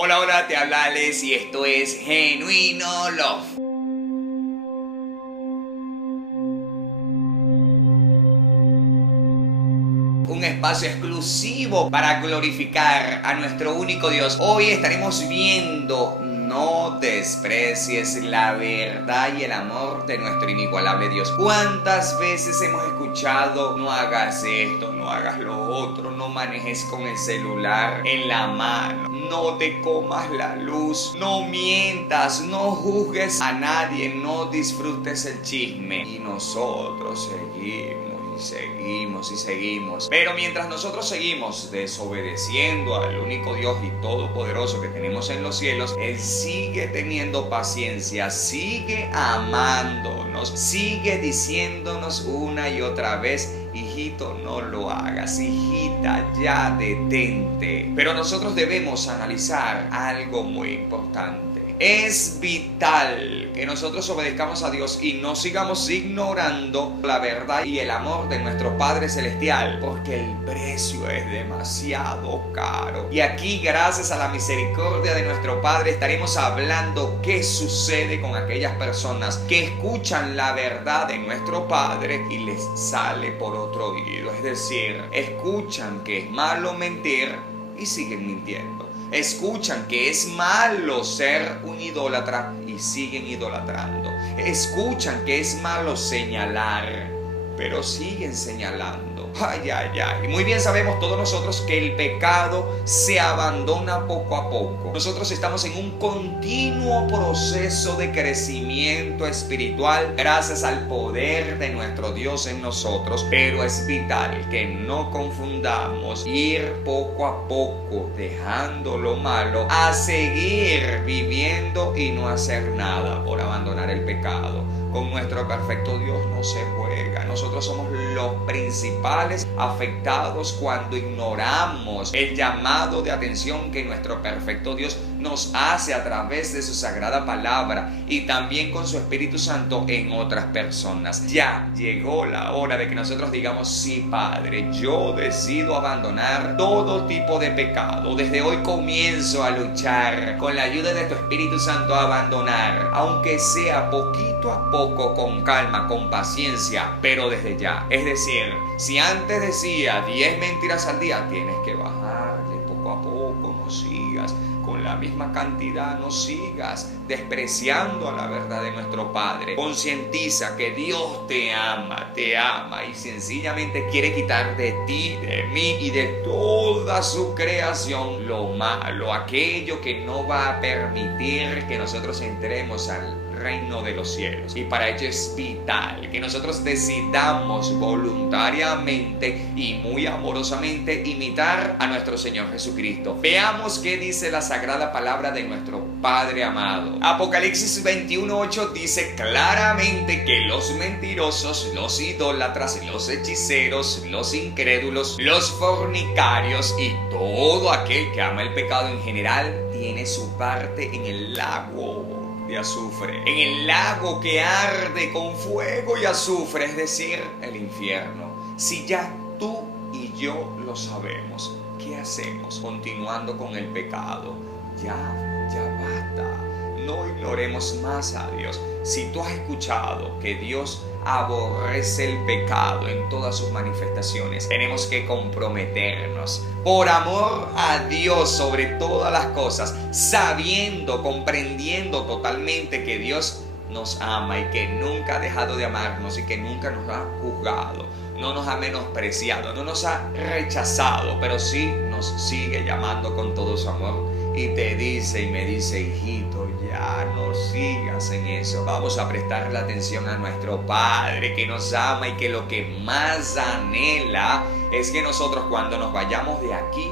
Hola, hola, te habla Alex y esto es Genuino Love. Un espacio exclusivo para glorificar a nuestro único Dios. Hoy estaremos viendo: no desprecies la verdad y el amor de nuestro inigualable Dios. ¿Cuántas veces hemos escuchado: no hagas esto, no hagas lo otro, no manejes con el celular en la mano, no te comas la luz, no mientas, no juzgues a nadie, no disfrutes el chisme? Y nosotros seguimos. Pero mientras nosotros seguimos desobedeciendo al único Dios y todopoderoso que tenemos en los cielos, Él sigue teniendo paciencia, sigue amándonos, sigue diciéndonos una y otra vez: hijito, no lo hagas, hijita, ya detente. Pero nosotros debemos analizar algo muy importante. Es vital que nosotros obedezcamos a Dios y no sigamos ignorando la verdad y el amor de nuestro Padre Celestial, porque el precio es demasiado caro. Y aquí, gracias a la misericordia de nuestro Padre, estaremos hablando qué sucede con aquellas personas que escuchan la verdad de nuestro Padre y les sale por otro oído. Es decir, escuchan que es malo mentir y siguen mintiendo. Escuchan que es malo ser un idólatra y siguen idolatrando. Escuchan que es malo señalar, pero siguen señalando. Ay. Y muy bien sabemos todos nosotros que el pecado se abandona poco a poco. Nosotros estamos en un continuo proceso de crecimiento espiritual gracias al poder de nuestro Dios en nosotros. Pero es vital que no confundamos ir poco a poco dejando lo malo a seguir viviendo y no hacer nada por abandonar el pecado. Con nuestro perfecto Dios no se juega. Nosotros somos los principales afectados cuando ignoramos el llamado de atención que nuestro perfecto Dios nos hace a través de su sagrada palabra y también con su Espíritu Santo en otras personas. Ya llegó la hora de que nosotros digamos: sí, Padre, yo decido abandonar todo tipo de pecado. Desde hoy comienzo a luchar con la ayuda de tu Espíritu Santo a abandonar, aunque sea poquito a poco, con calma, con paciencia, pero desde ya. Es decir, si antes decía 10 mentiras al día, tienes que bajarle poco a poco. No sigas con la misma cantidad, no sigas despreciando a la verdad de nuestro Padre. Concientiza que Dios te ama y sencillamente quiere quitar de ti, de mí y de toda su creación lo malo, aquello que no va a permitir que nosotros entremos al reino de los cielos. Y para ello es vital que nosotros decidamos voluntariamente y muy amorosamente imitar a nuestro Señor Jesucristo. Veamos qué dice la sagrada palabra de nuestro Padre amado. Apocalipsis 21:8 dice claramente que los mentirosos, los idólatras, los hechiceros, los incrédulos, los fornicarios y todo aquel que ama el pecado en general tiene su parte en el lago de azufre, en el lago que arde con fuego y azufre, es decir, el infierno. Si ya tú y yo lo sabemos, ¿qué hacemos continuando con el pecado? Ya basta. No ignoremos más a Dios. Si tú has escuchado que Dios aborrece el pecado en todas sus manifestaciones, tenemos que comprometernos por amor a Dios sobre todas las cosas, sabiendo, comprendiendo totalmente que Dios nos ama y que nunca ha dejado de amarnos y que nunca nos ha juzgado, no nos ha menospreciado, no nos ha rechazado, pero sí nos sigue llamando con todo su amor y te dice y me dice: hijito, ya no sigas en eso. Vamos a prestarle atención a nuestro Padre que nos ama y que lo que más anhela es que nosotros, cuando nos vayamos de aquí,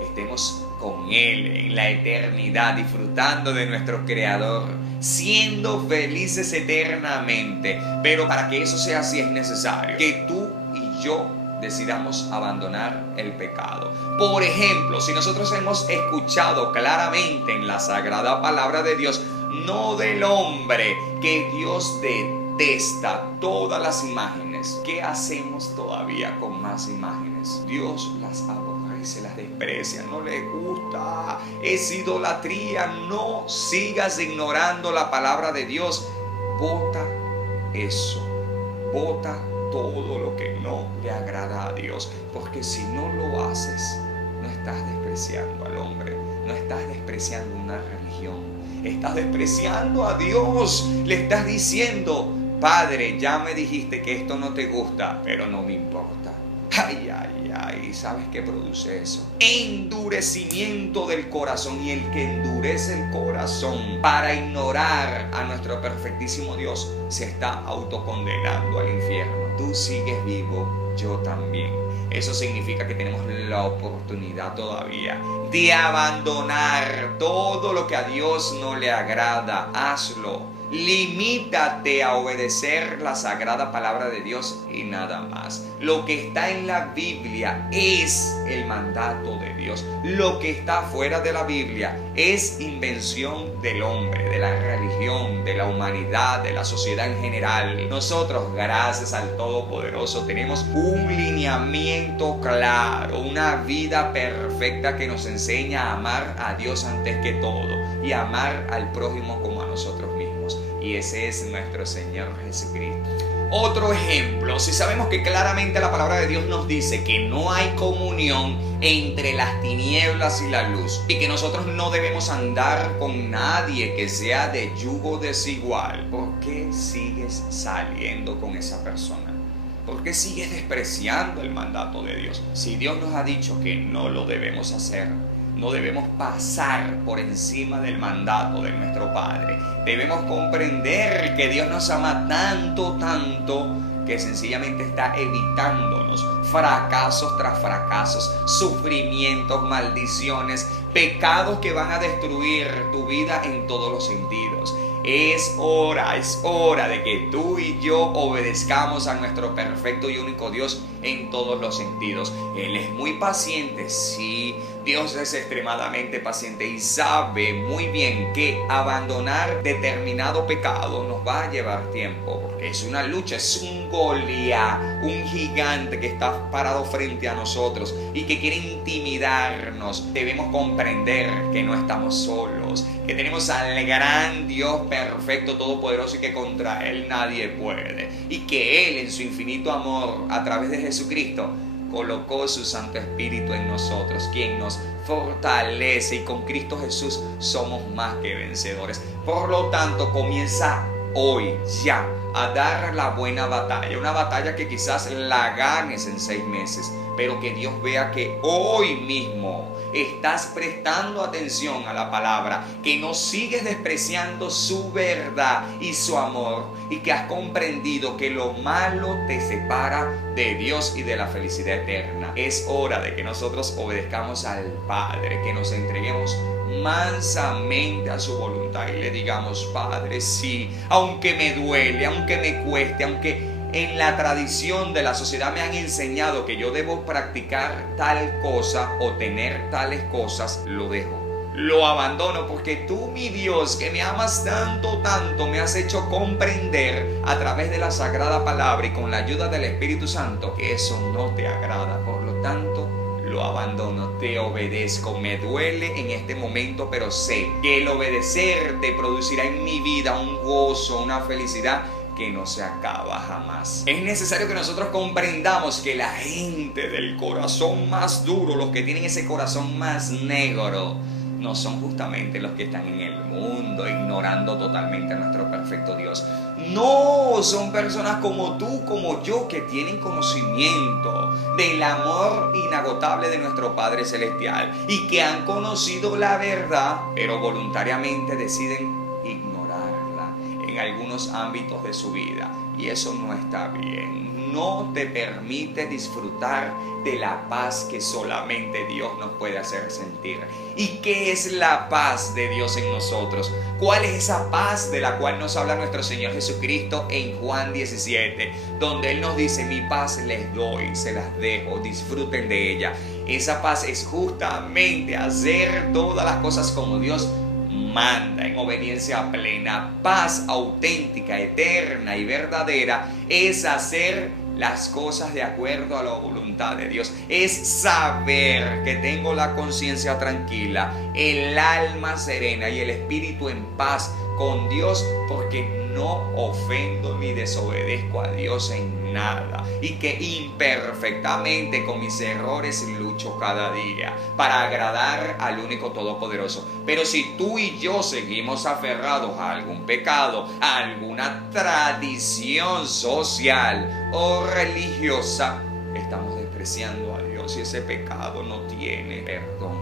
estemos con Él en la eternidad, disfrutando de nuestro Creador, siendo felices eternamente. Pero para que eso sea así es necesario que tú y yo decidamos abandonar el pecado. Por ejemplo, si nosotros hemos escuchado claramente en la sagrada palabra de Dios, no del hombre, que Dios detesta todas las imágenes, ¿qué hacemos todavía con más imágenes? Dios las aborrece. Ay, se las desprecian, no les gusta, es idolatría. No sigas ignorando la palabra de Dios. Bota eso, bota todo lo que no le agrada a Dios, porque si no lo haces, no estás despreciando al hombre, no estás despreciando una religión, estás despreciando a Dios. Le estás diciendo: Padre, ya me dijiste que esto no te gusta, pero no me importa. Ay, ay, ay, ¿sabes qué produce eso? Endurecimiento del corazón. Y el que endurece el corazón para ignorar a nuestro perfectísimo Dios se está autocondenando al infierno. Tú sigues vivo, yo también. Eso significa que tenemos la oportunidad todavía de abandonar todo lo que a Dios no le agrada. Hazlo. Limítate a obedecer la sagrada palabra de Dios y nada más. Lo que está en la Biblia es el mandato de Dios. Lo que está fuera de la Biblia es invención del hombre, de la religión, de la humanidad, de la sociedad en general. Nosotros, gracias al Todopoderoso, tenemos un lineamiento claro, una vida perfecta que nos enseña a amar a Dios antes que todo y amar al prójimo como a nosotros mismos. Y ese es nuestro Señor Jesucristo. Otro ejemplo, si sabemos que claramente la palabra de Dios nos dice que no hay comunión entre las tinieblas y la luz, y que nosotros no debemos andar con nadie que sea de yugo desigual, ¿por qué sigues saliendo con esa persona? ¿Por qué sigues despreciando el mandato de Dios? Si Dios nos ha dicho que no lo debemos hacer, no debemos pasar por encima del mandato de nuestro Padre. Debemos comprender que Dios nos ama tanto, tanto, que sencillamente está evitándonos fracasos tras fracasos, sufrimientos, maldiciones, pecados que van a destruir tu vida en todos los sentidos. Es hora de que tú y yo obedezcamos a nuestro perfecto y único Dios en todos los sentidos. Él es muy paciente, sí, Dios es extremadamente paciente y sabe muy bien que abandonar determinado pecado nos va a llevar tiempo, porque es una lucha, es un Goliat, un gigante que está parado frente a nosotros y que quiere intimidarnos. Debemos comprender que no estamos solos, que tenemos al gran Dios perfecto, todopoderoso, y que contra Él nadie puede, y que Él en su infinito amor a través de Jesucristo colocó su Santo Espíritu en nosotros, quien nos fortalece, y con Cristo Jesús somos más que vencedores. Por lo tanto, comienza hoy ya a dar la buena batalla, una batalla que quizás la ganes en 6 meses, pero que Dios vea que hoy mismo estás prestando atención a la palabra, que no sigues despreciando su verdad y su amor, y que has comprendido que lo malo te separa de Dios y de la felicidad eterna. Es hora de que nosotros obedezcamos al Padre, que nos entreguemos mansamente a su voluntad y le digamos: Padre, sí, aunque me duele, aunque me cueste, aunque en la tradición de la sociedad me han enseñado que yo debo practicar tal cosa o tener tales cosas, lo dejo, lo abandono, porque tú, mi Dios, que me amas tanto, tanto, me has hecho comprender a través de la sagrada palabra y con la ayuda del Espíritu Santo que eso no te agrada. Por lo tanto, lo abandono, te obedezco. Me duele en este momento, pero sé que el obedecer te producirá en mi vida un gozo, una felicidad que no se acaba jamás. Es necesario que nosotros comprendamos que la gente del corazón más duro, los que tienen ese corazón más negro, no son justamente los que están en el mundo ignorando totalmente a nuestro perfecto Dios. No, son personas como tú, como yo, que tienen conocimiento del amor inagotable de nuestro Padre Celestial y que han conocido la verdad, pero voluntariamente deciden ignorarla en algunos ámbitos de su vida, y eso no está bien. No te permite disfrutar de la paz que solamente Dios nos puede hacer sentir. ¿Y qué es la paz de Dios en nosotros? ¿Cuál es esa paz de la cual nos habla nuestro Señor Jesucristo en Juan 17? Donde Él nos dice: mi paz les doy, se las dejo, disfruten de ella. Esa paz es justamente hacer todas las cosas como Dios manda, en obediencia plena. Paz auténtica, eterna y verdadera es hacer las cosas de acuerdo a la voluntad de Dios. Es saber que tengo la conciencia tranquila, el alma serena y el espíritu en paz con Dios, porque no ofendo ni desobedezco a Dios en nada, y que imperfectamente con mis errores lucho cada día para agradar al único todopoderoso. Pero si tú y yo seguimos aferrados a algún pecado, a alguna tradición social o religiosa, estamos despreciando a Dios, y ese pecado no tiene perdón.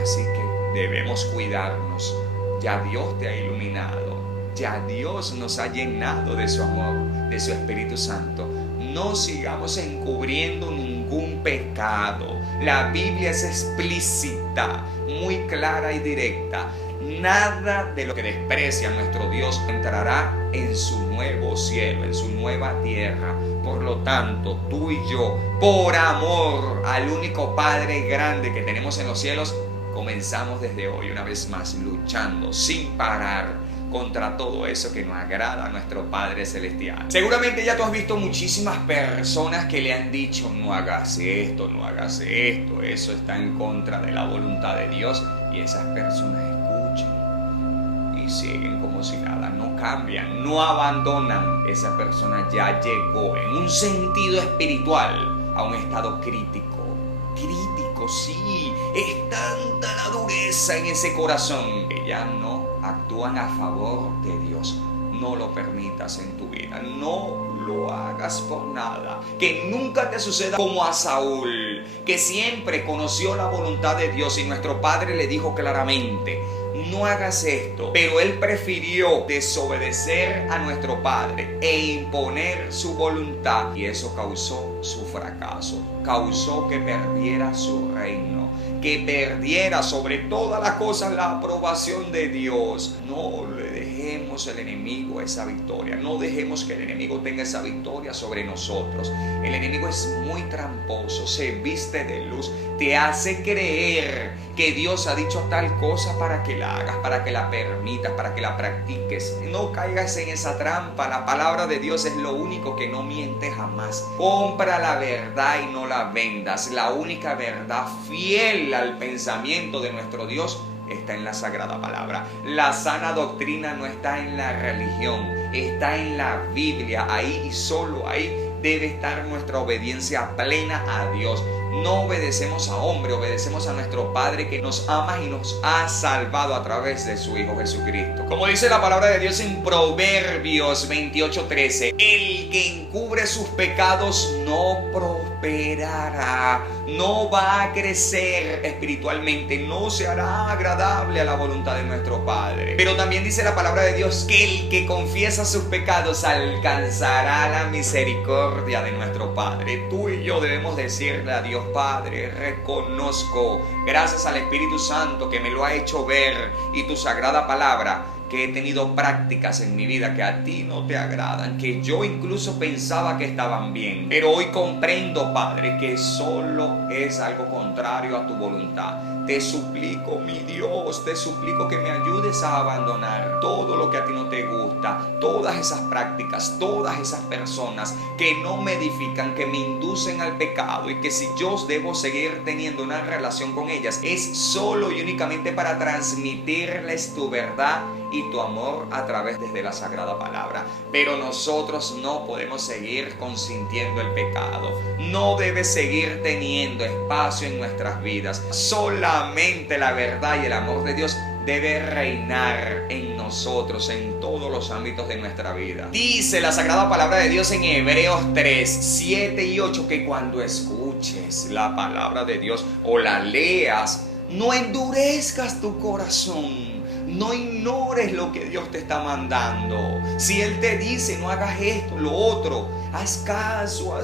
Así que debemos cuidarnos. Ya Dios te ha iluminado, ya Dios nos ha llenado de su amor, de su Espíritu Santo. No sigamos encubriendo ningún pecado. La Biblia es explícita, muy clara y directa. Nada de lo que desprecia a nuestro Dios entrará en su nuevo cielo, en su nueva tierra. Por lo tanto, tú y yo, por amor al único Padre grande que tenemos en los cielos, comenzamos desde hoy una vez más luchando sin parar contra todo eso que nos agrada a nuestro Padre Celestial. Seguramente ya tú has visto muchísimas personas que le han dicho: no hagas esto, no hagas esto, eso está en contra de la voluntad de Dios. Y esas personas escuchan y siguen como si nada, no cambian, no abandonan. Esa persona ya llegó en un sentido espiritual a un estado crítico. Sí, es tanta la dureza en ese corazón que ya no actúan a favor de Dios. No lo permitas en tu vida, no lo hagas por nada. Que nunca te suceda como a Saúl, que siempre conoció la voluntad de Dios y nuestro Padre le dijo claramente: no hagas esto, pero él prefirió desobedecer a nuestro Padre e imponer su voluntad, y eso causó su fracaso, causó que perdiera su reino, que perdiera sobre todas las cosas la aprobación de Dios. No le dejemos al enemigo esa victoria, no dejemos que el enemigo tenga esa victoria sobre nosotros. El enemigo es muy tramposo, se viste de luz, te hace creer que Dios ha dicho tal cosa para que la hagas, para que la permitas, para que la practiques. No caigas en esa trampa. La palabra de Dios es lo único que no miente jamás. Compra la verdad y no la vendas. La única verdad fiel al pensamiento de nuestro Dios está en la Sagrada Palabra. La sana doctrina no está en la religión, está en la Biblia. Ahí y solo ahí debe estar nuestra obediencia plena a Dios. No obedecemos a hombre, obedecemos a nuestro Padre que nos ama y nos ha salvado a través de su Hijo Jesucristo. Como dice la palabra de Dios en Proverbios 28:13, el que encubre sus pecados no prosperará, no va a crecer espiritualmente, no se hará agradable a la voluntad de nuestro Padre. Pero también dice la palabra de Dios que el que confiesa sus pecados alcanzará la misericordia de nuestro Padre. Tú y yo debemos decirle a Dios: Padre, reconozco, gracias al Espíritu Santo que me lo ha hecho ver y tu sagrada palabra, que he tenido prácticas en mi vida que a ti no te agradan, que yo incluso pensaba que estaban bien, pero hoy comprendo, Padre, que solo es algo contrario a tu voluntad. Te suplico, mi Dios, te suplico que me ayudes a abandonar todo lo que a ti no te gusta, todas esas prácticas, todas esas personas que no me edifican, que me inducen al pecado, y que si yo debo seguir teniendo una relación con ellas es solo y únicamente para transmitirles tu verdad y tu amor a través de la Sagrada Palabra. Pero nosotros no podemos seguir consintiendo el pecado. No debe seguir teniendo espacio en nuestras vidas. Solamente la verdad y el amor de Dios debe reinar en nosotros en todos los ámbitos de nuestra vida. Dice la Sagrada Palabra de Dios en Hebreos 3, 7 y 8 que cuando escuches la palabra de Dios o la leas, no endurezcas tu corazón. No ignores lo que Dios te está mandando. Si Él te dice no hagas esto, lo otro, haz caso.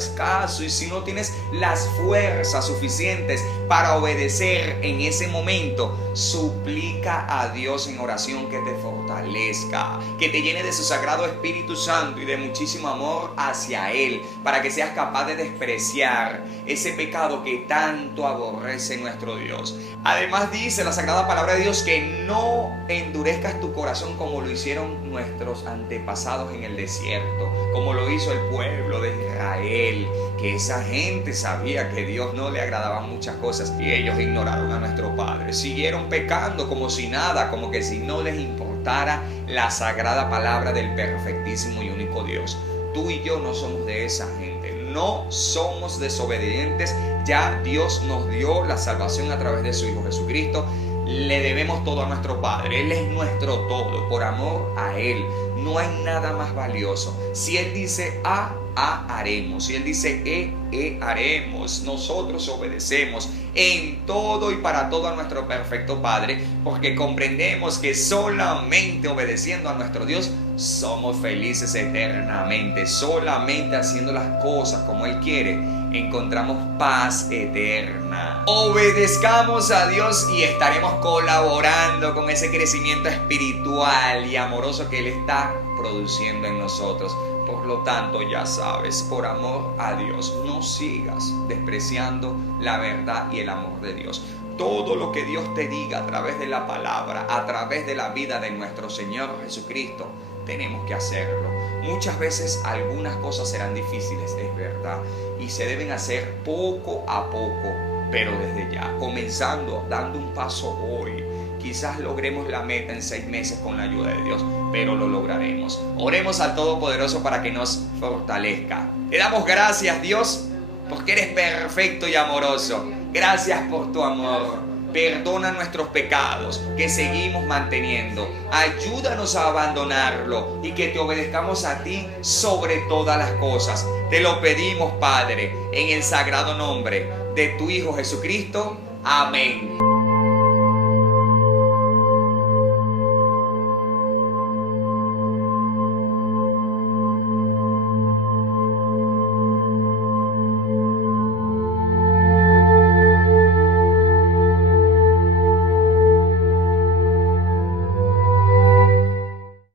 Y si no tienes las fuerzas suficientes para obedecer en ese momento, suplica a Dios en oración que te fortalezca, que te llene de su sagrado Espíritu Santo y de muchísimo amor hacia Él, para que seas capaz de despreciar ese pecado que tanto aborrece nuestro Dios. Además dice la sagrada palabra de Dios que no endurezcas tu corazón como lo hicieron nuestros antepasados en el desierto, como lo hizo el pueblo de Israel, que esa gente sabía que Dios no le agradaban muchas cosas y ellos ignoraron a nuestro Padre, siguieron pecando como si nada, como que si no les importara la sagrada palabra del perfectísimo y único Dios. Tú y yo no somos de esa gente, no somos desobedientes. Ya Dios nos dio la salvación a través de su Hijo Jesucristo. Le debemos todo a nuestro Padre. Él es nuestro todo. Por amor a Él no hay nada más valioso. Si Él dice A, haremos. Si Él dice haremos. Nosotros obedecemos en todo y para todo a nuestro perfecto Padre, porque comprendemos que solamente obedeciendo a nuestro Dios somos felices eternamente. Solamente haciendo las cosas como Él quiere encontramos paz eterna. Obedezcamos a Dios y estaremos colaborando con ese crecimiento espiritual y amoroso que Él está produciendo en nosotros. Por lo tanto, ya sabes, por amor a Dios, no sigas despreciando la verdad y el amor de Dios. Todo lo que Dios te diga a través de la palabra, a través de la vida de nuestro Señor Jesucristo, tenemos que hacerlo. Muchas veces algunas cosas serán difíciles, es verdad, y se deben hacer poco a poco, pero desde ya, comenzando, dando un paso hoy. Quizás logremos la meta en 6 meses con la ayuda de Dios, pero lo lograremos. Oremos al Todopoderoso para que nos fortalezca. Le damos gracias, Dios, porque eres perfecto y amoroso. Gracias por tu amor. Perdona nuestros pecados que seguimos manteniendo. Ayúdanos a abandonarlo y que te obedezcamos a ti sobre todas las cosas. Te lo pedimos, Padre, en el sagrado nombre de tu Hijo Jesucristo. Amén.